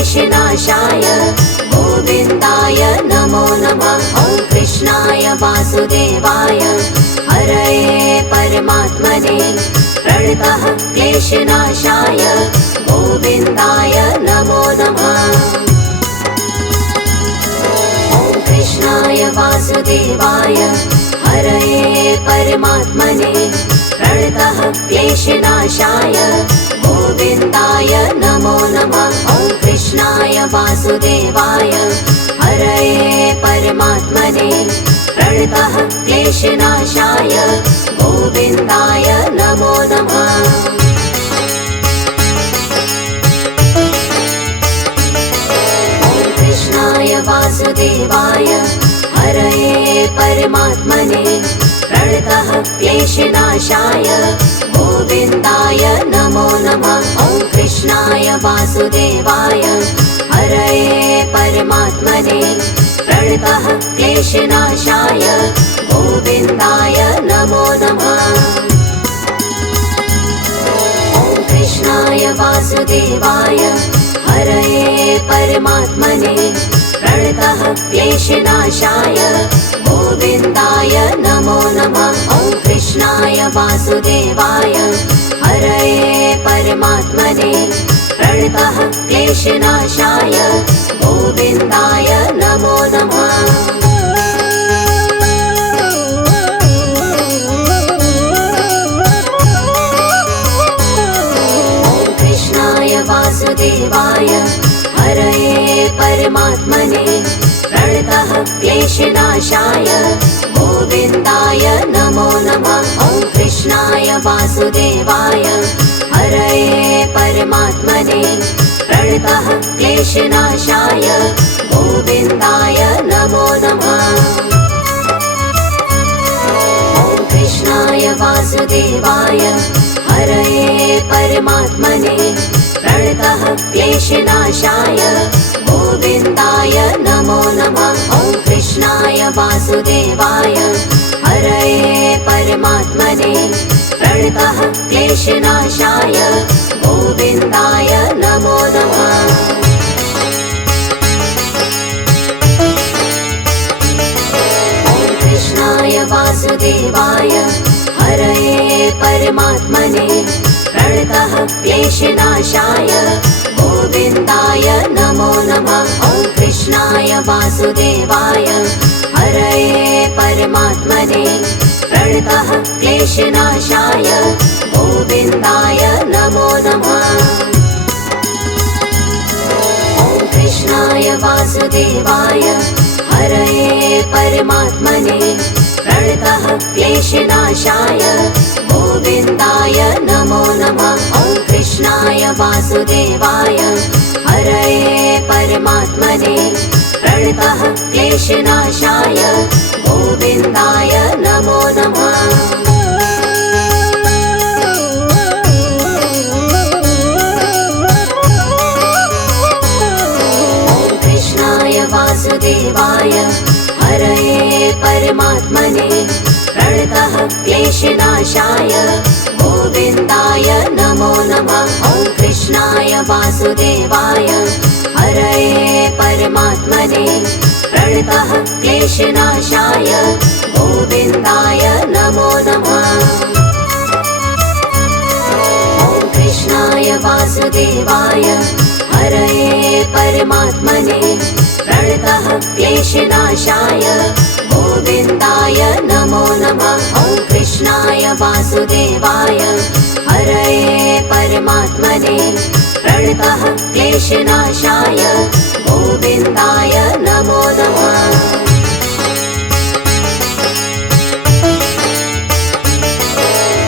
क्लेशनाशाय गोविन्दाय नमो नमः। ॐ कृष्णाय वासुदेवाय हरये परमात्मने प्रणतः क्लेशनाशाय गोविन्दाय नमो नमः। ॐ कृष्णाय वासुदेवाय हरये परमात्मने प्रणतः क्लेशनाशाय गोविन्दाय नमो नमः। ॐ कृष्णाय वासुदेवाय हरये परमात्मने प्रणतः क्लेशनाशाय गोविन्दाय नमो नमः। ॐ कृष्णाय वासुदेवाय हरये परमात्मने प्रणतः क्लेशनाशाय गोविन्दाय नमो नमः। ॐ कृष्णाय वासुदेवाय हरये परमात्मने प्रणतः क्लेशनाशाय गोविन्दाय नमो नमः। ॐ कृष्णाय वासुदेवाय हरये परमात्मने प्रणतः क्लेशनाशाय गोविन्दाय नमो नमः। ॐ कृष्णाय वासुदेवाय हरये परमात्मने प्रणतः क्लेशनाशाय गोविन्दाय नमो नमः। ॐ कृष्णाय वासुदेवाय हरये परमात्मने प्रणतः क्लेशनाशाय गोविन्दाय नमो नमः। ॐ कृष्णाय वासुदेवाय हरये परमात्मने प्रणतः क्लेशनाशाय गोविन्दाय नमो नमः। ॐ कृष्णाय वासुदेवाय हरये परमात्मने प्रणतः क्लेशनाशाय गोविन्दाय नमो नमः। ॐ कृष्णाय वासुदेवाय हरये परमात्मने प्रणतः क्लेशनाशाय गोविन्दाय नमो नमः। ॐ कृष्णाय वासुदेवाय हरये परमात्मने प्रणतः क्लेशनाशाय गोविन्दाय नमो नमः। ॐ कृष्णाय वासुदेवाय हरये परमात्मने प्रणतः क्लेशनाशाय गोविन्दाय नमो नमः। ॐ कृष्णाय वासुदेवाय हरये परमात्मने प्रणतः क्लेशनाशाय गोविन्दाय नमो नमः। ॐ कृष्णाय वासुदेवाय हरये परमात्मने प्रणतः क्लेशनाशाय गोविन्दाय नमो नमः। ॐ कृष्णाय वासुदेवाय हरये परमात्मने प्रणतः क्लेशनाशाय गोविन्दाय नमो नमः। ॐ कृष्णाय वासुदेवाय हरये परमात्मने प्रणतः क्लेशनाशाय गोविन्दाय नमो नमः। ॐ कृष्णाय वासुदेवाय हरये परमात्मने प्रणतः क्लेशनाशाय गोविन्दाय नमो नमः। ॐ कृष्णाय वासुदेवाय हरये परमात्मने प्रणतः क्लेशनाशाय गोविन्दाय नमो नमः।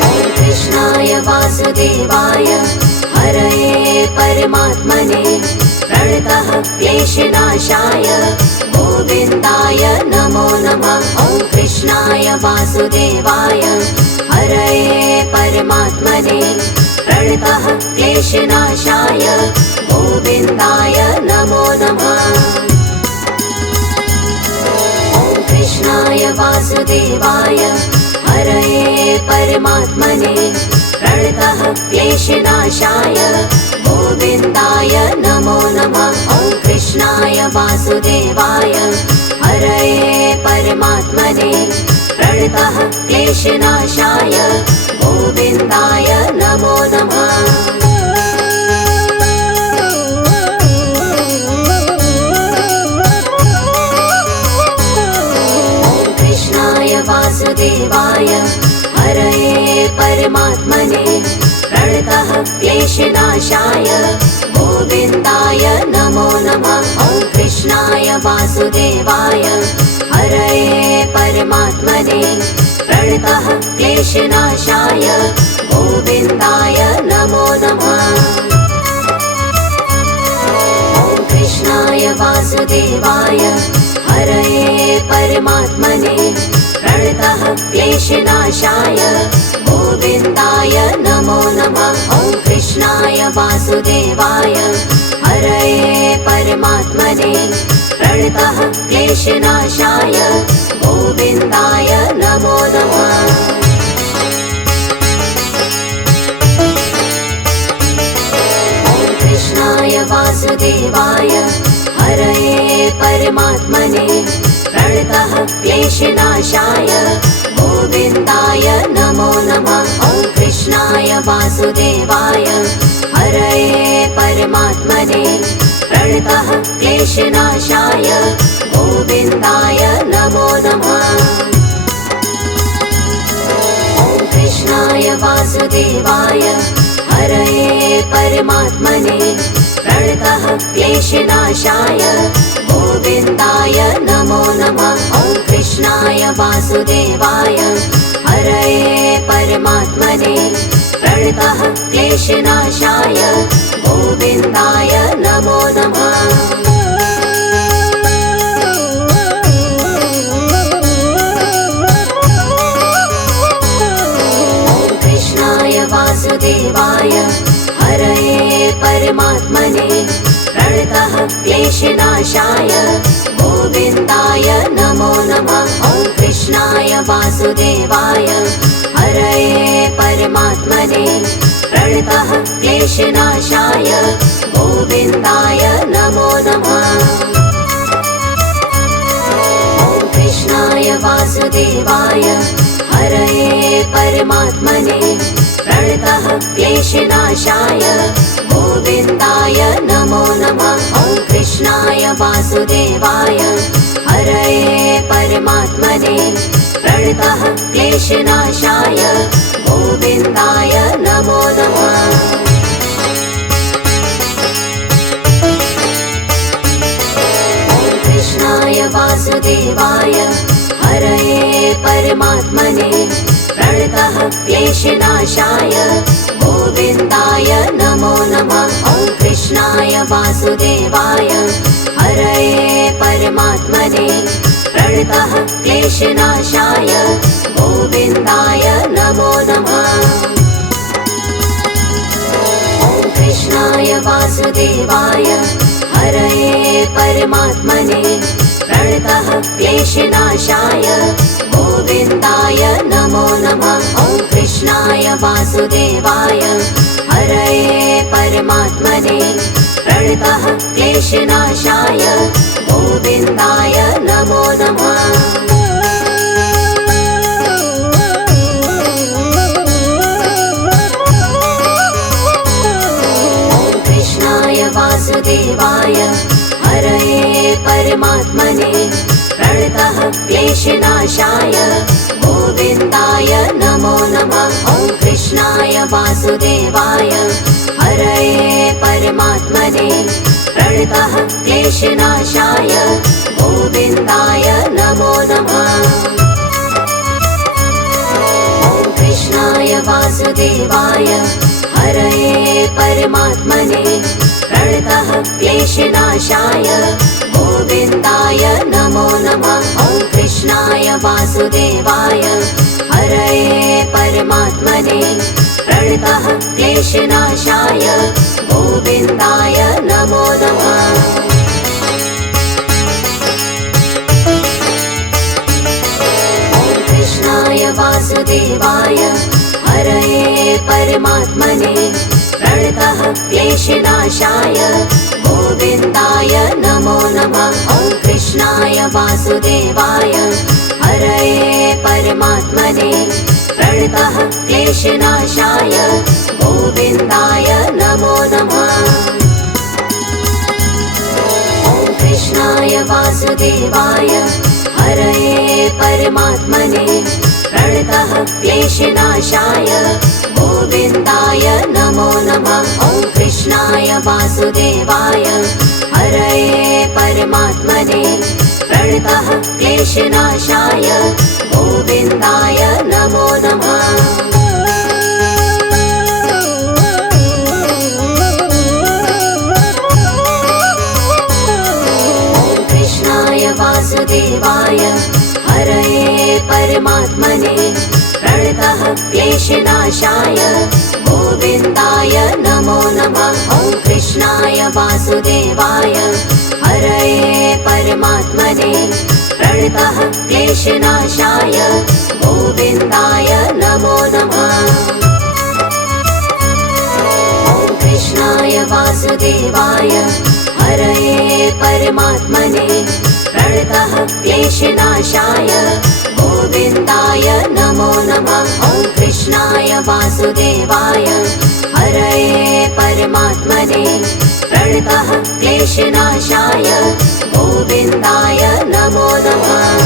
ॐ कृष्णाय वासुदेवाय हरये परमात्मने प्रणतः क्लेशनाशाय गोविन्दाय नमो नमः। ॐ कृष्णाय वासुदेवाय हरये परमात्मने प्रणतः क्लेशनाशाय गोविन्दाय नमो नमः। ॐ कृष्णाय वासुदेवाय हरये परमात्मने प्रणतः क्लेशनाशाय गोविन्दाय नमो नमः। वासुदेवाय हरये परमात्मने प्रणतः क्लेशनाशाय गोविन्दाय नमो नमः। वासुदेवाय हरये परमात्मने प्रणतः क्लेशनाशाय गोविन्दाय नमो नमः। ॐ कृष्णाय वासुदेवाय हरये परमात्मने प्रणतः क्लेशनाशाय गोविन्दाय नमो नमः। ॐ कृष्णाय वासुदेवाय हरये परमात्मने प्रणतः क्लेशनाशाय गोविन्दाय नमो नमः। ॐ कृष्णाय वासुदेवाय हरये परमात्मने प्रणतः क्लेशनाशाय गोविन्दाय नमो नमः। ॐ कृष्णाय वासुदेवाय हरये परमात्मने प्रणतः क्लेशनाशाय गोविन्दाय नमो नमः। ॐ कृष्णाय वासुदेवाय हरये परमात्मने प्रणतः क्लेशनाशाय गोविन्दाय नमो नमः। ॐ कृष्णाय वासुदेवाय हरये परमात्मने प्रणतः क्लेशनाशाय गोविन्दाय नमो नमः। ॐ कृष्णाय वासुदेवाय हरये परमात्मने प्रणतः क्लेशनाशाय गोविन्दाय नमो नमः। ॐ कृष्णाय वासुदेवाय हरये परमात्मने प्रणतः क्लेशनाशाय गोविन्दाय नमो नमः। ॐ कृष्णाय वासुदेवाय हरये परमात्मने प्रणतः क्लेशनाशाय गोविन्दाय नमो नमः। ॐ कृष्णाय वासुदेवाय हरये परमात्मने प्रणतः क्लेशनाशाय गोविन्दाय नमो नमः। ॐ कृष्णाय वासुदेवाय हरये परमात्मने प्रणतः क्लेशनाशाय गोविन्दाय नमो नमः। ॐ कृष्णाय वासुदेवाय हरये परमात्मने प्रणतः क्लेशनाशाय गोविन्दाय नमो नमः। ॐ कृष्णाय वासुदेवाय हरये परमात्मने प्रणतः क्लेशनाशाय गोविन्दाय नमो नमः। ॐ कृष्णाय वासुदेवाय हरये परमात्मने प्रणतः क्लेशनाशाय गोविन्दाय नमो नमः। ॐ कृष्णाय वासुदेवाय हरये परमात्मने प्रणतः क्लेशनाशाय गोविन्दाय नमो नमः। ॐ कृष्णाय वासुदेवाय हरये परमात्मने प्रणतः क्लेशनाशाय गोविन्दाय नमो नमः। ॐ कृष्णाय वासुदेवाय हरये परमात्मने प्रणतः क्लेशनाशाय गोविन्दाय नमो नमः। ॐ कृष्णाय वासुदेवाय हरये परमात्मने प्रणतः क्लेशनाशाय गोविन्दाय नमो नमः। ॐ कृष्णाय वासुदेवाय हरये परमात्मने प्रणतः क्लेशनाशाय गोविन्दाय नमो नमः। ॐ कृष्णाय वासुदेवाय हरये परमात्मने प्रणतः क्लेशनाशाय गोविन्दाय नमो नमः। वासुदेवाय हरये परमात्मने प्रणतः क्लेशनाशाय गोविन्दाय नमो नमः। ॐ कृष्णाय वासुदेवाय हरये परमात्मने प्रणतः क्लेशनाशाय गोविन्दाय नमो नमः। ॐ कृष्णाय वासुदेवाय हरये परमात्मने प्रणतः क्लेशनाशाय गोविन्दाय नमो नमः। ॐ कृष्णाय वासुदेवाय हरये परमात्मने प्रणतः क्लेशनाशाय गोविन्दाय नमो नमः। ॐ कृष्णाय वासुदेवाय हरये परमात्मने प्रणतः क्लेशनाशाय गोविन्दाय नमो नमः। ॐ कृष्णाय वासुदेवाय हरये परमात्मने प्रणतः क्लेशनाशाय गोविन्दाय नमो नमः। ॐ कृष्णाय वासुदेवाय हरये परमात्मने प्रणतः क्लेशनाशाय गोविन्दाय नमो नमः।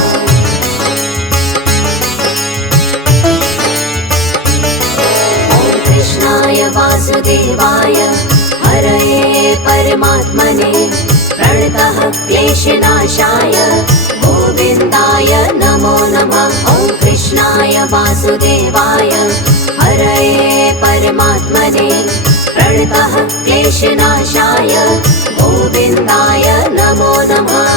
ॐ कृष्णाय वासुदेवाय हरये परमात्मने प्रणतः क्लेशनाशाय गोविन्दाय नमो नमः। ॐ कृष्णाय वासुदेवाय हरये परमात्मने प्रणतः क्लेशनाशाय गोविन्दाय नमो नमः।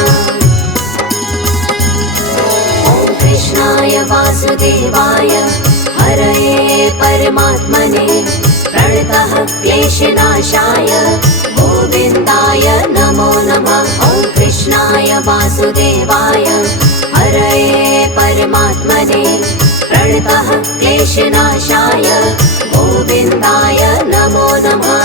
ॐ कृष्णाय वासुदेवाय हरये परमात्मने प्रणतः क्लेशनाशाय गोविन्दाय नमो नमः। ॐ कृष्णाय वासुदेवाय हरये परमात्मने प्रणतः क्लेशनाशाय गोविन्दाय नमो नमः।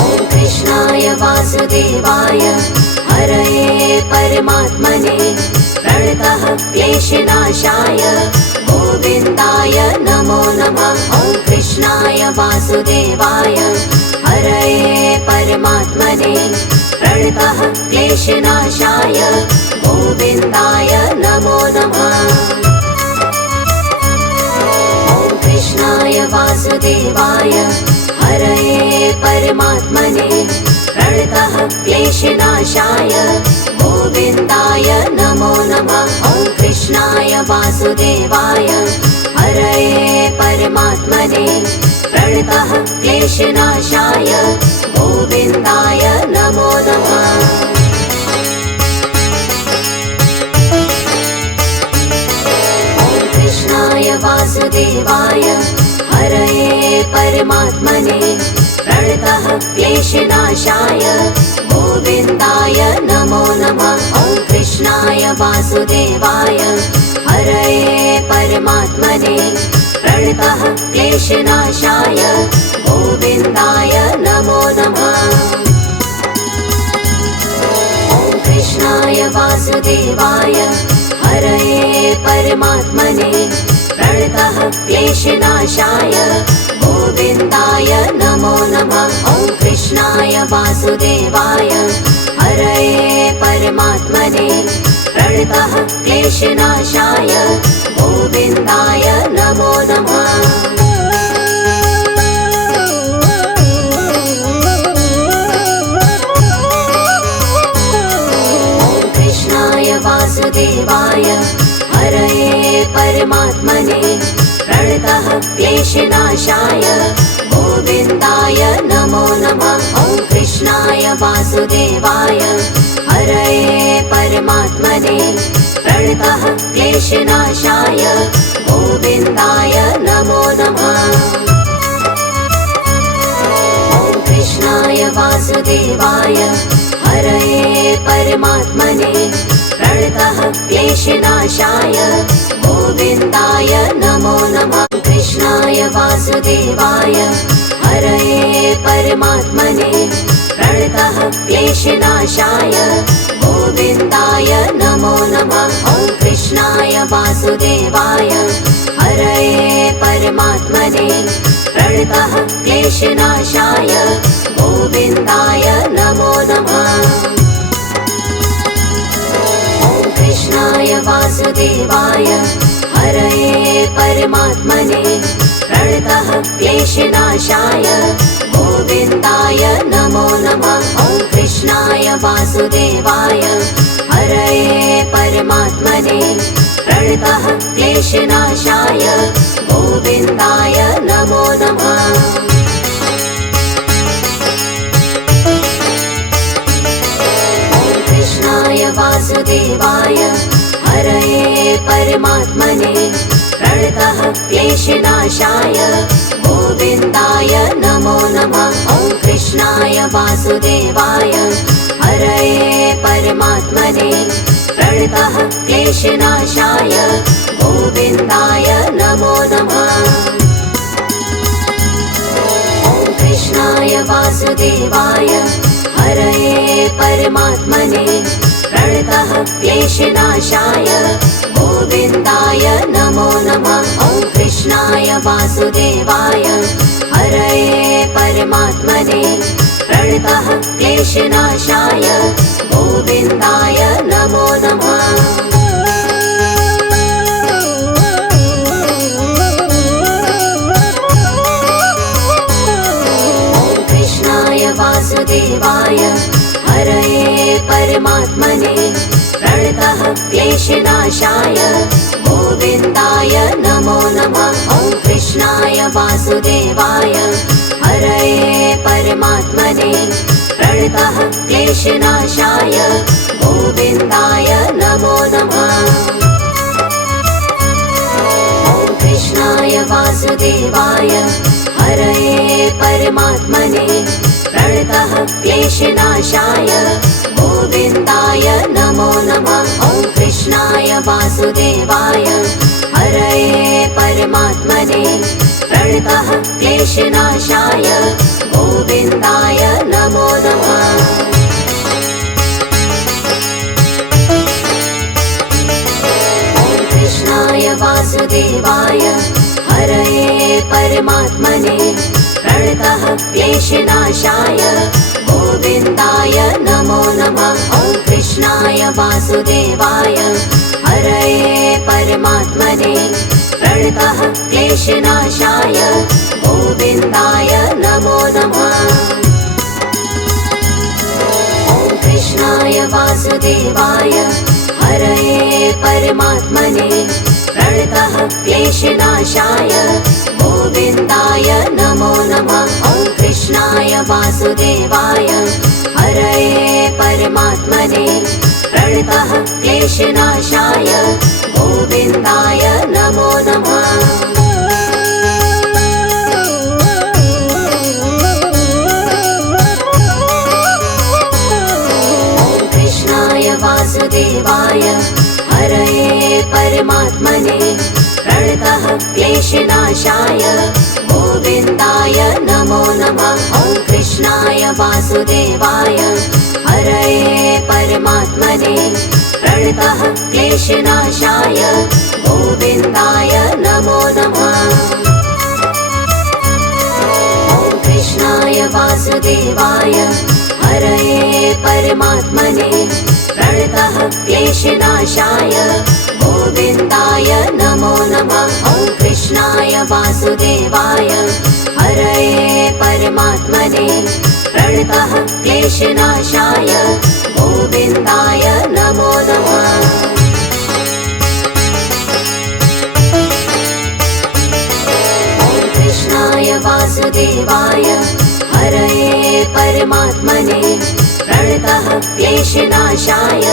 ॐ कृष्णाय वासुदेवाय हरये परमात्मने प्रणतः क्लेशनाशाय गोविन्दाय नमो नमः। ॐ कृष्णाय वासुदेवाय हरये परमात्मने प्रणतः क्लेशनाशाय गोविन्दाय नमो नमः। ॐ कृष्णाय वासुदेवाय हरये परमात्मने प्रणतः क्लेशनाशाय गोविन्दाय नमो नमः। ॐ कृष्णाय वासुदेवाय हरये परमात्मने प्रणतः क्लेशनाशाय गोविन्दाय नमो नमः। ॐ कृष्णाय वासुदेवाय हरये परमात्मने प्रणतः क्लेशनाशाय गोविन्दाय नमो नमः। ॐ कृष्णाय वासुदेवाय हरये परमात्मने प्रणतः क्लेशनाशाय गोविन्दाय नमो नमः। ॐ कृष्णाय वासुदेवाय हरये परमात्मने प्रणतः क्लेशनाशाय गोविन्दाय नमो नमः। ॐ कृष्णाय वासुदेवाय हरये परमात्मने प्रणतः क्लेशनाशाय गोविन्दाय नमो नमः। ॐ कृष्णाय वासुदेवाय हरये परमात्मने प्रणतः क्लेशनाशाय गोविन्दाय नमो नमः। ॐ कृष्णाय वासुदेवाय हरये परमात्मने प्रणतः क्लेशनाशाय गोविन्दाय नमो नमः। ॐ कृष्णाय वासुदेवाय हरये परमात्मने प्रणतः क्लेशनाशाय गोविन्दाय नमो नमः। कृष्णाय वासुदेवाय वासुदेवाय हरये परमात्मने प्रणतः क्लेशनाशाय गोविन्दाय नमो नमः। ॐ कृष्णाय वासुदेवाय हरये परमात्मने प्रणतः क्लेशनाशाय गोविन्दाय नमो नमः। ॐ कृष्णाय वासुदेवाय हरये परमात्मने प्रणतः क्लेशनाशाय गोविन्दाय नमो नमः। ॐ कृष्णाय वासुदेवाय हरये परमात्मने प्रणतः क्लेशनाशाय गोविन्दाय नमो नमः। ॐ कृष्णाय वासुदेवाय हरये परमात्मने प्रणतः क्लेशनाशाय गोविन्दाय नमो नमः। ॐ कृष्णाय वासुदेवाय हरये परमात्मने प्रणतः क्लेशनाशाय गोविन्दाय नमो नमः। ॐ कृष्णाय वासुदेवाय हरये परमात्मने प्रणतः क्लेशनाशाय गोविन्दाय नमो नमः। ॐ कृष्णाय वासुदेवाय हरये परमात्मने प्रणतः क्लेशनाशाय गोविन्दाय नमो नमः। ॐ कृष्णाय वासुदेवाय हरये परमात्मने प्रणतः क्लेशनाशाय गोविन्दाय नमो नमः। ॐ कृष्णाय वासुदेवाय हरये परमात्मने प्रणतः क्लेशनाशाय गोविन्दाय नमो नमः। ॐ कृष्णाय वासुदेवाय हरये परमात्मने प्रणतः क्लेशनाशाय गोविन्दाय नमो नमः। ॐ कृष्णाय वासुदेवाय हरये परमात्मने प्रणतः क्लेशनाशाय गोविन्दाय नमो नमः। ॐ कृष्णाय वासुदेवाय हरये परमात्मने प्रणतः क्लेशनाशाय गोविन्दाय नमो नमः। ॐ कृष्णाय वासुदेवाय हरये परमात्मने प्रणतः क्लेशनाशाय गोविन्दाय नमो नमः। ॐ कृष्णाय वासुदेवाय हरये परमात्मने प्रणतः क्लेशनाशाय गोविन्दाय नमो नमः। ॐ कृष्णाय वासुदेवाय हरये परमात्मने प्रणतः क्लेशनाशाय गोविन्दाय नमो नमः। ॐ कृष्णाय वासुदेवाय हरये परमात्मने प्रणतः क्लेशनाशाय गोविन्दाय नमो नमः। ॐ कृष्णाय वासुदेवाय हरये परमात्मने प्रणतः क्लेशनाशाय गोविन्दाय नमो नमः। ॐ कृष्णाय वासुदेवाय हरये परमात्मने प्रणतः क्लेशनाशाय गोविन्दाय नमो नमः। ॐ कृष्णाय वासुदेवाय हरये परमात्मने प्रणतः क्लेशनाशाय गोविन्दाय नमो नमः। ॐ कृष्णाय वासुदेवाय हरये परमात्मने प्रणतः क्लेशनाशाय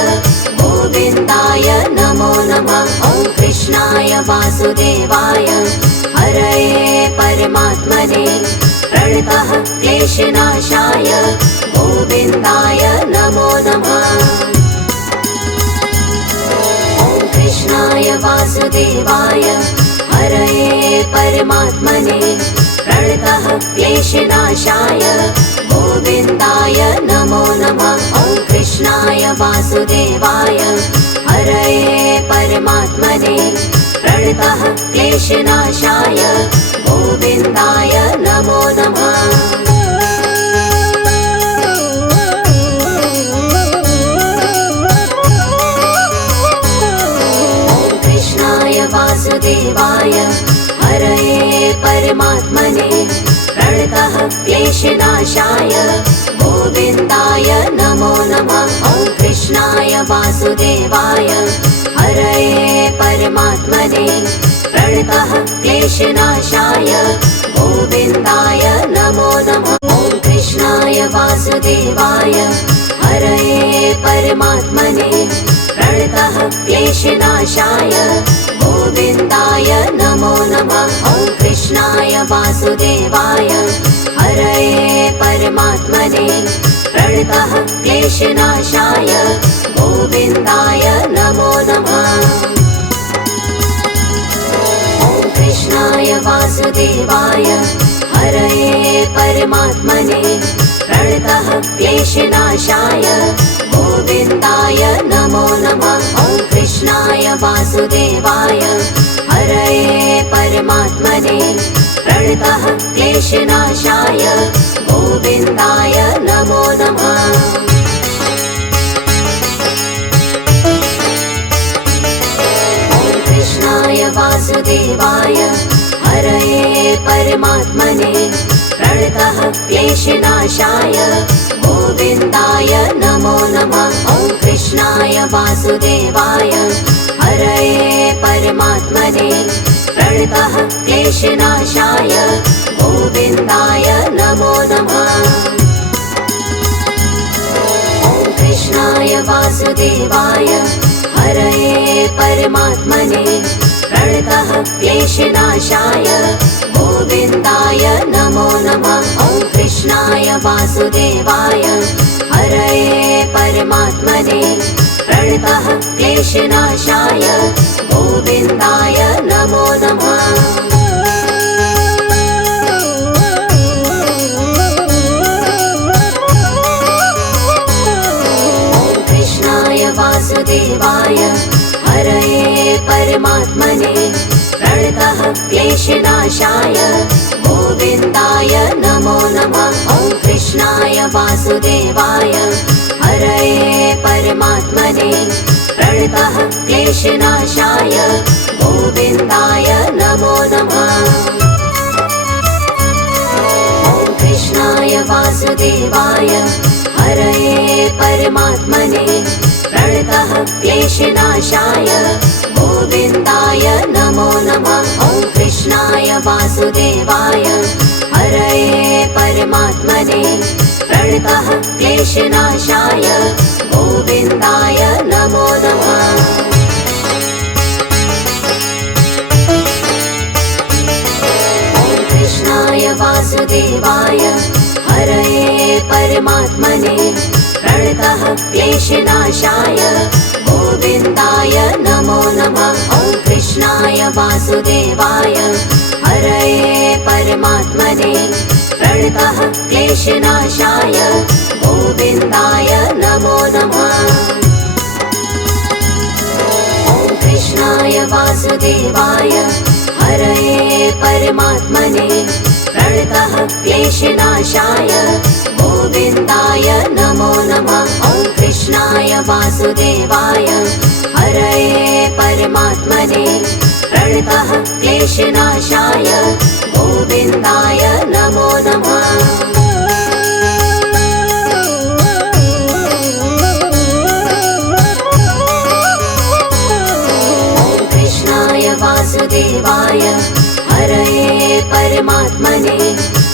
गोविन्दाय नमो नमः। ॐ कृष्णाय वासुदेवाय हरये परमात्मने प्रणतः क्लेशनाशाय गोविन्दाय नमो नमः। ॐ कृष्णाय वासुदेवाय हरये परमात्मने प्रणतः क्लेशनाशाय गोविन्दाय नमो नमः। ॐ कृष्णाय वासुदेवाय हरये परमात्मने प्रणतः क्लेशनाशाय गोविन्दाय नमो नमः। वासुदेवाय हरये परमात्मने प्रणतः क्लेशनाशाय गोविन्दाय नमो नमः। ॐ कृष्णाय वासुदेवाय हरये परमात्मने प्रणतः क्लेशनाशाय गोविन्दाय नमो नमः। ॐ कृष्णाय वासुदेवाय हरये परमात्मने प्रणतः क्लेशनाशाय गोविन्दाय नमो नमः। ॐ कृष्णाय वासुदेवाय हरये परमात्मने प्रणतः क्लेशनाशाय गोविन्दाय नमो नमः। ॐ कृष्णाय वासुदेवाय हरये परमात्मने प्रणतः क्लेशनाशाय गोविन्दाय नमो नमः। ॐ कृष्णाय वासुदेवाय हरये परमात्मने प्रणतः क्लेशनाशाय गोविन्दाय नमो नमः। ॐ कृष्णाय वासुदेवाय हरये परमात्मने प्रणतः क्लेशनाशाय गोविन्दाय नमो नमः। ॐ कृष्णाय वासुदेवाय हरये परमात्मने प्रणतः क्लेशनाशाय गोविन्दाय नमो नमः। ॐ कृष्णाय वासुदेवाय हरये परमात्मने प्रणतः क्लेशनाशाय गोविन्दाय नमो नमः। ॐ कृष्णाय वासुदेवाय हरये परमात्मने प्रणतः क्लेशनाशाय गोविन्दाय नमो नमः। ॐ कृष्णाय वासुदेवाय हरये परमात्मने प्रणतः क्लेशनाशाय गोविन्दाय नमो नमः। ॐ कृष्णाय वासुदेवाय हरये परमात्मने प्रणतः क्लेशनाशाय गोविन्दाय नमो नमः। ॐ कृष्णाय वासुदेवाय हरये परमात्मने प्रणतः क्लेशनाशाय गोविन्दाय नमो नमः। ॐ कृष्णाय वासुदेवाय हरये परमात्मने प्रणतः क्लेशनाशाय गोविन्दाय नमो नमः। ॐ कृष्णाय वासुदेवाय हरये परमात्मने प्रणतः क्लेशनाशाय गोविन्दाय नमो नमः। ॐ कृष्णाय वासुदेवाय हरये परमात्मने प्रणतः क्लेशनाशाय गोविन्दाय नमो नमः। ॐ कृष्णाय वासुदेवाय हरये परमात्मने प्रणतः क्लेशनाशाय गोविन्दाय नमो नमः। ॐ कृष्णाय वासुदेवाय हरये परमात्मने प्रणतः क्लेशनाशाय गोविन्दाय नमो नमः। ॐ कृष्णाय वासुदेवाय हरये परमात्मने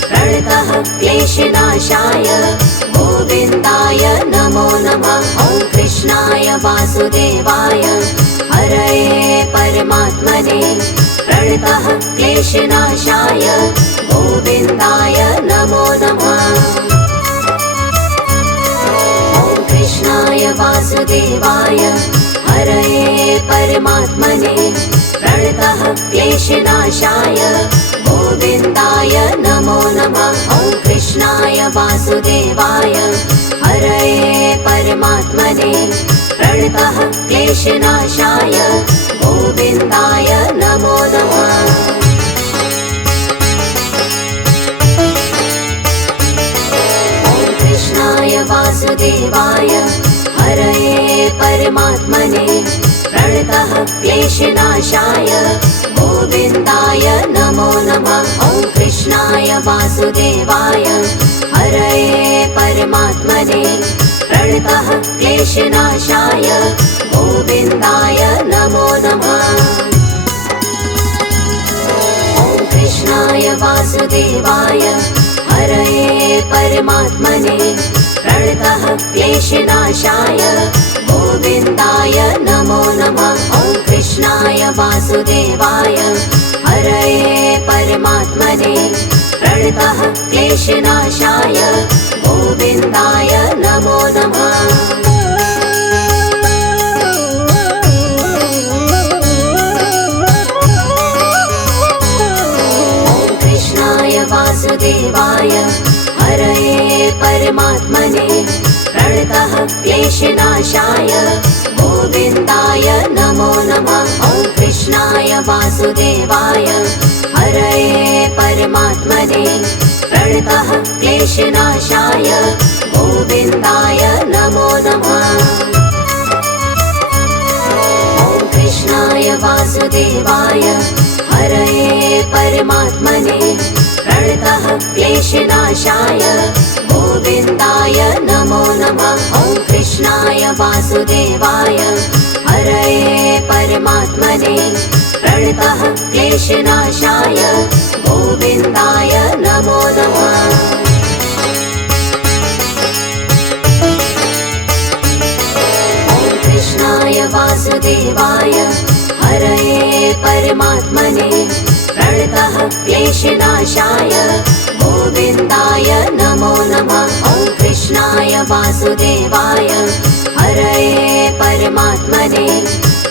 प्रणतः क्लेशनाशाय गोविन्दाय नमो नमः। ॐ कृष्णाय वासुदेवाय हरये परमात्मने प्रणतः क्लेशनाशाय गोविन्दाय नमो नमः। ॐ कृष्णाय वासुदेवाय हरये परमात्मने प्रणतः क्लेशनाशाय गोविन्दाय नमो वासुदेवाय हरये परमात्मने प्रणतः क्लेशनाशाय गोविन्दाय नमो नमः। वासुदेवाय हरये परमात्मने प्रणतः क्लेशनाशाय गोविन्दाय नमो नमः। ॐ कृष्णाय वासुदेवाय हरये परमात्मने प्रणतः क्लेशनाशाय गोविन्दाय नमो नमः। ॐ कृष्णाय वासुदेवाय हरये परमात्मने प्रणतः क्लेशनाशाय गोविन्दाय नमो नमः। ॐ कृष्णाय वासुदेवाय हरये परमात्मने प्रणतः क्लेशनाशाय गोविन्दाय नमो नमः। वासुदेवाय हरये परमात्मने प्रणतः क्लेशनाशाय गोविन्दाय नमो नमः। ॐ कृष्णाय वासुदेवाय हरये परमात्मने प्रणतः क्लेशनाशाय गोविन्दाय नमो नमः। ॐ कृष्णाय वासुदेवाय हरये परमात्मने प्रणतः क्लेशनाशाय गोविन्दाय नमो नमः। ॐ कृष्णाय वासुदेवाय हरये परमात्मने प्रणतः क्लेशनाशाय गोविन्दाय नमो नमः। ॐ कृष्णाय वासुदेवाय हरये परमात्मने प्रणतः क्लेशनाशाय गोविन्दाय नमो नमः। ॐ कृष्णाय वासुदेवाय हरये परमात्मने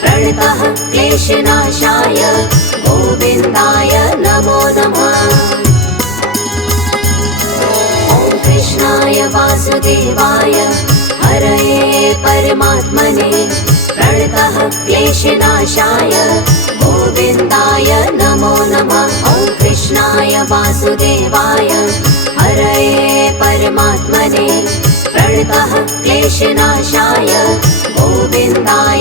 प्रणतः क्लेशनाशाय गोविन्दाय नमो नमः। ॐ कृष्णाय वासुदेवाय हरये परमात्मने प्रणतः क्लेशनाशाय गोविन्दाय नमो नमः। ॐ कृष्णाय वासुदेवाय हरये परमात्मने प्रणतः क्लेशनाशाय गोविन्दाय